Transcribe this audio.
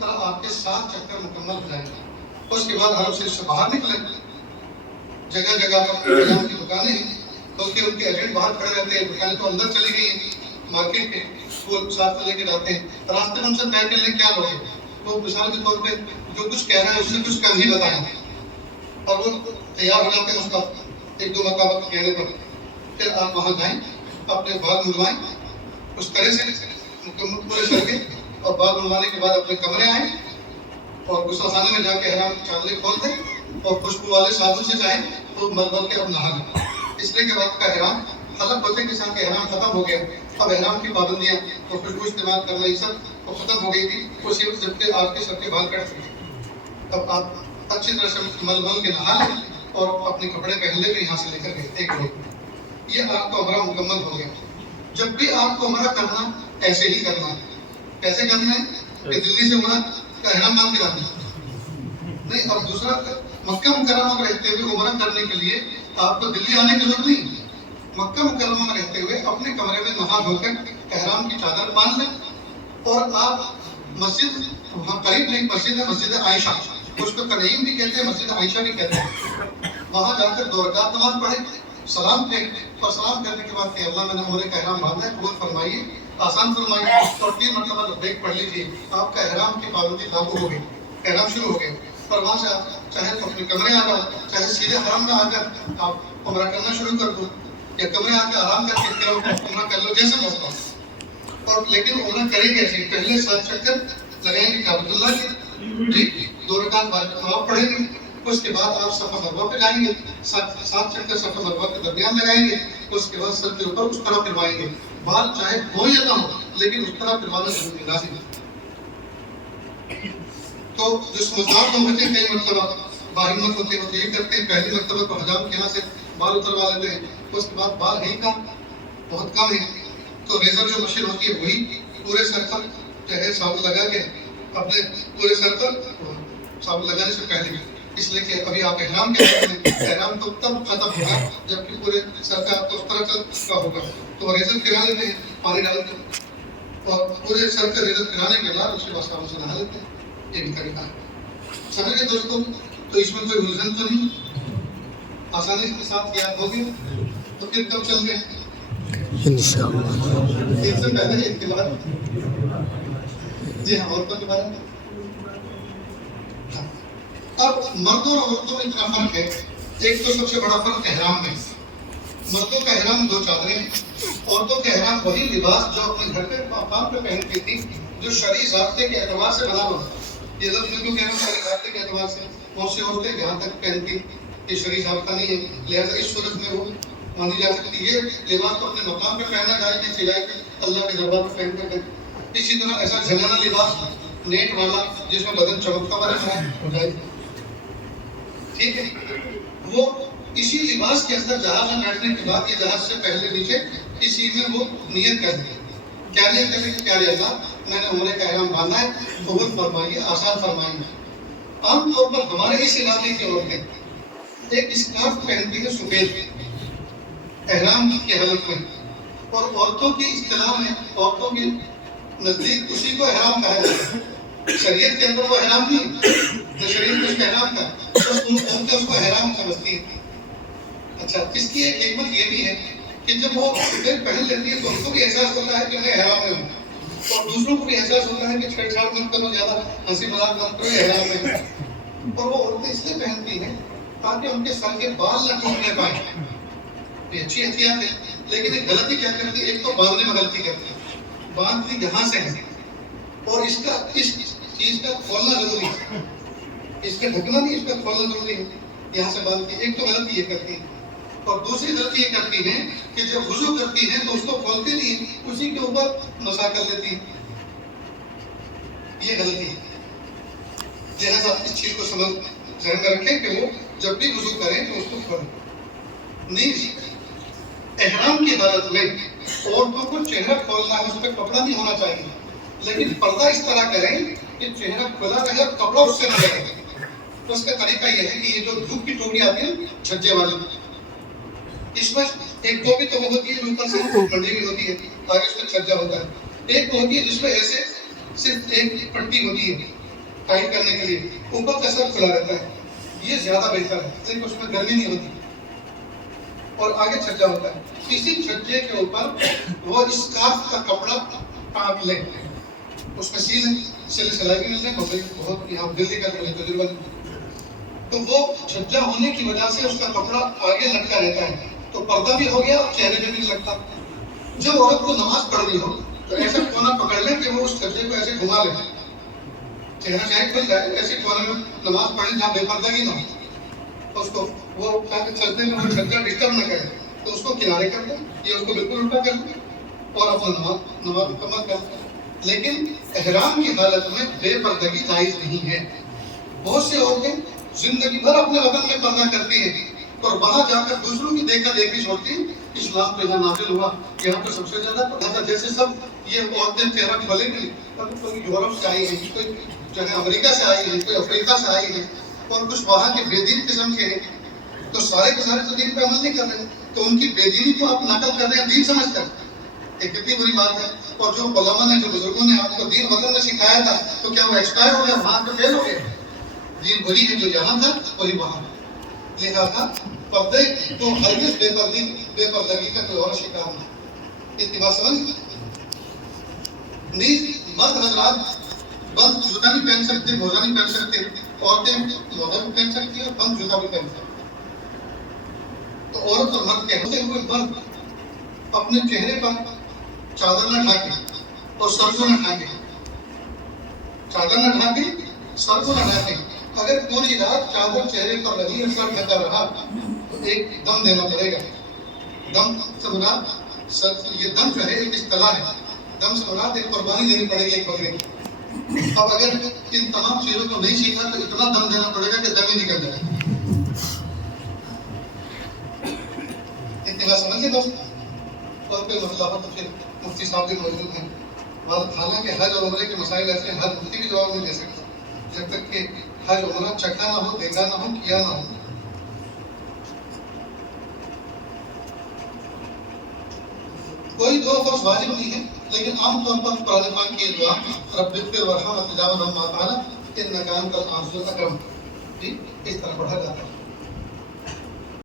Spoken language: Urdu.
طرح آپ کے 7 چکر مکمل ہو جائیں گے. اس کے بعد حرم شریف سے باہر نکلیں. جگہ جگہ پر حجام کی دکانیں ہیں، بلکہ ان کے ایجنٹ باہر کھڑے رہتے ہیں. دکانیں تو اندر چلی گئی ہیں مارکیٹ کے، وہ ساتھ لے کے جاتے ہیں. راستے میں ان سے طے کر لیں کیا لوگے، تو مثال کے طور پہ جو کچھ کہہ رہے ہیں اس سے کچھ کم ہی بتائیں، اور وہ تیار ہو جاتے ہیں اس کا 1-2 مرتبہ کہنے پر. پھر آپ وہاں جائیں، اپنے بال منڈوائیں اس طرح سے مکمل پورے کر کے، اور بال منڈوانے کے بعد اپنے کمرے آئیں اور غسل خانے میں جا کے احرام کی چادریں کھول دیں اور خوشبو والے صابن سے جائیں تو مل کے اب نہا لیں. اس لیے کہ وقت کا احرام حلق ہوتے کے ساتھ احرام ختم ہو گیا. اب احرام کی پابندیاں اور خوشبو استعمال کرنا یہ سب وہ ختم ہو گئی تھی. اسی وقت جبکہ آپ کے سب کے بال کٹ چکے، اب آپ اچھی طرح سے مل کے نہا لیں اور اپنے کپڑے پہن لیں. یہاں سے لے کر گئے ایک روز یہ آپ کا عمرہ مکمل ہو گیا. جب بھی آپ کو عمرہ کرنا ایسے ہی کرنا ہے. کیسے کرنا ہے کہ دلی سے عمرہ کا احرام باندھ کے جانا نہیں. اب دوسرا، مکہ مکرمہ میں رہتے ہوئے عمرہ کرنے کے لیے آپ کو دلی آنے کی ضرورت نہیں. مکہ مکرمہ میں رہتے ہوئے اپنے کمرے میں نہا دھو کر احرام کی چادر باندھ لیں اور آپ مسجد، وہاں قریب ایک مسجد ہے مسجد عائشہ، اس کو تنعیم بھی کہتے ہیں مسجد عائشہ بھی کہتے ہیں. وہاں جا کر 2 رکعت نماز پڑھیں، سلام پھینک اور سلام کرنے کے بعد کہ اللہ میں نے عمرے کا احرام باندھا ہے، قبول فرمائیے، آسان فرمائیے، اور 3 مرتبہ لبیک پڑھ لیجیے. آپ کا احرام کی پابندی لاگو ہو گئی، احرام شروع ہو گیا. اور وہاں سے آپ چاہے اپنے کمرے آ جاؤ، چاہے سیدھے حرم میں آ کر آپ عمرہ کرنا شروع کر دو، یا کمرے آ کے آرام کر کے عمرہ کر لو، جیسے بس ہو. اور لیکن عمرہ کریں کیسے؟ پہلے 7 چکر لگائیں گے کعبۃ اللہ کے، جی 2 رکعت نماز پڑھیں گے. اس کے بعد آپ صفا مروہ پہ جائیں گے، 7 چکر صفا مروہ کے درمیان لگائیں گے. اس کے بعد سر کے اوپر اس طرح پھروائیں گے. بال چاہے ہو یا نہ ہو لیکن اس طرح پھروانا ضروری لازم ہے. تو جو سمجھدار لوگ ہوتے ہیں کئی مرتبہ باہمت ہوتے ہیں، وہ یہ کرتے ہیں پہلی مرتبہ تو حجام کے یہاں سے بال اتروا لیتے ہیں. اس کے بعد بال نہیں کم، بہت کم ہے، تو ریزر جو مشین ہوتی ہے وہی پورے سر پر چہرے صابن لگا کے اپنے پورے سر پر صابن لگانے سے پہلے بھی، اس لیے کہ ابھی آپ احرام کے وقت میں، احرام تو تب ختم ہوگا جبکہ پورے سر کا آپ کو اس طرح کا ہوگا. تو ریزر پھرا لیتے ہیں پانی ڈال کے، اور پورے سر کا ریزر پھرانے کے بعد اس کے بعد صابن سے نہا لیتے ہیں. یہ بھی طریقہ ہے. سمجھ گئے دوستوں؟ تو اس میں کوئی الجھن تو نہیں، آسانی کے ساتھ یاد ہو گیا. تو پھر کب چل گئے انشاءاللہ؟ اس سے پہلے ایک کے بعد جی ہاں عورتوں کے بارے میں. اب مردوں اور عورتوں میں اتنا فرق ہے. ایک تو سب سے بڑا فرق احرام میں. مردوں کا احرام 2 چادریں ہیں، عورتوں کا احرام وہی لباس جو اپنے گھر پہ مقام پہ پہنتی تھی، جو شرعی ضابطے کے اعتبار سے بنا ہوا. یہ لفظ کیوں کہہ رہا ہوں شرعی ضابطے کے اعتبار سے؟ بہت سی عورتیں جہاں تک پہنتی یہ شرعی ضابطہ نہیں ہے، لہٰذا اس صورت میں وہ مانی جا سکتی. یہ لباس تو اپنے مقام پہ پہننا جائے کہ سجائے کے اللہ کے دربار پہ پہن کر. اسی طرح ایسا جھلنا لباس نیٹ والا جس میں بدن چمکتا ہوا رہتا ہے، ٹھیک ہے، وہ اسی لباس کے اندر جہاز میں بیٹھنے کے بعد یہ جہاز سے پہلے نیچے اسی میں وہ نیت کر دیں. کیا نیت کریں کہ پیارے اللہ میں نے عمرے کا احرام باندھا ہے، قبول فرمائیے، آسان فرمائیے. عام طور پر ہمارے اس علاقے کی عورتیں ایک اسکارف پہنتی ہے سفید احرام کے حالت میں، اور عورتوں کی اصطلاح میں، عورتوں کے نزدیک اسی کو احرام کہا جاتا ہے. شریعت کے اندر وہ احرام نہیں، نہ شریعت میں اس کا احرام تھا، بس عورتیں اس کو احرام سمجھتی ہیں. اچھا، اس کی ایک حکمت یہ بھی ہے کہ جب وہ سفید پہن لیتی ہے تو ان کو بھی احساس ہوتا ہے کہ میں احرام میں ہوں، اور دوسروں کو بھی احساس ہوتا ہے کہ چھیڑ چھاڑ مت کرو، زیادہ ہنسی مذاق مت کرو، احرام میں ہوں. اور وہ عورتیں اس لیے پہنتی ہیں تاکہ ان کے سر کے بال نہ ٹوٹنے پائیں. یہ اچھی احتیاط ہے. لیکن ایک غلطی کیا کرتی ہے؟ ایک تو باندھنے میں غلطی کرتی ہے. باندھتی یہاں سے ہے اور اس چیز کا کھولنا ضروری ہے، اس کا ڈھکنا نہیں، اس کا کھولنا ضروری ہے. یہاں سے باندھتی ہے. ایک تو غلطی یہ کرتی ہے، اور دوسری غلطی یہ کرتی ہے کہ جب وضو کرتی ہے تو اس کو کھولتے نہیں، اسی کے اوپر مسا کر لیتی ہے. یہ غلطی ہے. لہٰذا اس چیز کو سمجھ ذہن میں رکھیں کہ وہ جب بھی وضو کریں تو اس کو کھولیں نہیں. احرام کی حالت میں عورتوں کو چہرہ کھولنا ہے، اس پہ کپڑا نہیں ہونا چاہیے، لیکن پردہ اس طرح کریں کہ چہرہ کھلا رہے، کپڑا اس سے نہ لگے. اس کا طریقہ یہ ہے کہ یہ جو دھوپ کی ٹوکری آتی ہے چھجے والی، اس میں ایک ٹوپی تو وہ ہوتی ہے جو اوپر سے بندھی ہوئی ہوتی ہے، آگے اس میں چھجا ہوتا ہے. ایک وہ ہوتی ہے جس میں ایسے صرف ایک پٹی ہوتی ہے، ٹائٹ کرنے کے لیے اوپر کا سر کھلا رہتا ہے، یہ زیادہ بہتر ہے، لیکن اس میں گرمی نہیں ہوتی اور آگے چھجا ہوتا ہے. اسی چھجے کے اوپر وہ اسکارف کا کپڑا ٹانپ لے، اس میں سلائی بھی ملتے ہیں، بہت یہاں دلی کا جو تجربہ ہے. تو وہ چھجا ہونے کی وجہ سے اس کا کپڑا آگے لٹکا رہتا ہے، تو پردہ بھی ہو گیا اور چہرے پہ بھی نہیں لگتا. جب عورت کو نماز پڑھنی ہو تو ایسا کونا پکڑ لیں کہ وہ اس چھجے کو ایسے گھما لے، چہرہ چاہے کھل جائے، ایسے کونے میں نماز پڑھیں جہاں بے پردگی نہ ہو، اس کو وہ تاکہ چلتے میں وہ چھجا ڈسٹرب نہ کرے، تو اس کو کنارے کر دیں یا اس کو بالکل الٹا کر دیں اور اپنا نماز مکمل کر دیں. لیکن احرام کی حالت میں بے پردگی جائز نہیں ہے. بہت سے عورتیں زندگی بھر اپنے وطن میں پردہ کرتی ہیں اور وہاں جا کر دوسروں کی دیکھا دیکھی چھوڑتی ہیں. اسلام پہ یہاں نازل ہوا، یہاں پہ سب سے زیادہ پردہ تھا، جیسے سب یہ عورتیں چہرہ کھولے گی. کوئی یورپ سے آئی ہے، کوئی جو ہے امریکہ سے آئی ہے، کوئی افریقہ سے آئی ہے اور کچھ وہاں کے بے دین قسم کے ہیں، تو سارے کے سارے تو دین پہ عمل نہیں کر رہے، تو ان کی بے دینی کو آپ نقل کر رہے ہیں دین سمجھ کر. یہ کتنی بری بات ہے. اور جو علماء نے، جو بزرگوں نے آپ کو دین وطن میں سکھایا تھا، تو کیا وہ ایکسپائر ہو گیا، وہاں پہ فیل ہو گئے؟ دین وہی ہے جو یہاں تھا وہی وہاں. لہٰذا پردے تو ہرگز بے پردگی کا کوئی اور شکار نہیں. اتباع سمجھ نیز مرد حضرات بند جوتا نہیں پہن سکتے، موزہ نہیں پہن سکتے، عورتیں موزہ بھی پہن سکتی ہیں اور بند جوتا بھی پہن سکتی. تو عورت اور مرد کے ہوتے ہوئے مرد اپنے چہرے پر چادر نہ ڈھانکے اور سر کو نہ ڈھانکے، چادر نہ ڈھانکے، سر کو نہ ڈھانکے. اگر پوری رات چادر چہرے پر رہی اور سر ڈھکا رہا تو ایک دم دینا پڑے گا. دم سے مراد یہ دم جو ہے ایک اصطلاح ہے، دم سے مراد ایک قربانی دینی پڑے گی ایک بکرے کی. اب اگر ان تمام چیزوں کو نہیں سیکھا تو اتنا دم دینا پڑے گا کہ دم ہی نکل جائے. اتباع سمجھے دوست. اور کوئی مسئلہ ہو تو پھر مفتی صاحب بھی موجود ہیں. حالانکہ حج اور عمرے کے مسائل ایسے ہیں، حج مفتی بھی جواب نہیں دے سکتا جب تک کہ حج عمرہ چکھا نہ ہو، دیکھا نہ ہو، کیا نہ ہو. کوئی دعا فرض واجب نہیں ہے، لیکن عام طور پر قرآن پاک کی دعا رب اغفر وارحم وتجاوز عما قال انک انت العزیز الاکرم اس طرح پڑھا جاتا ہے.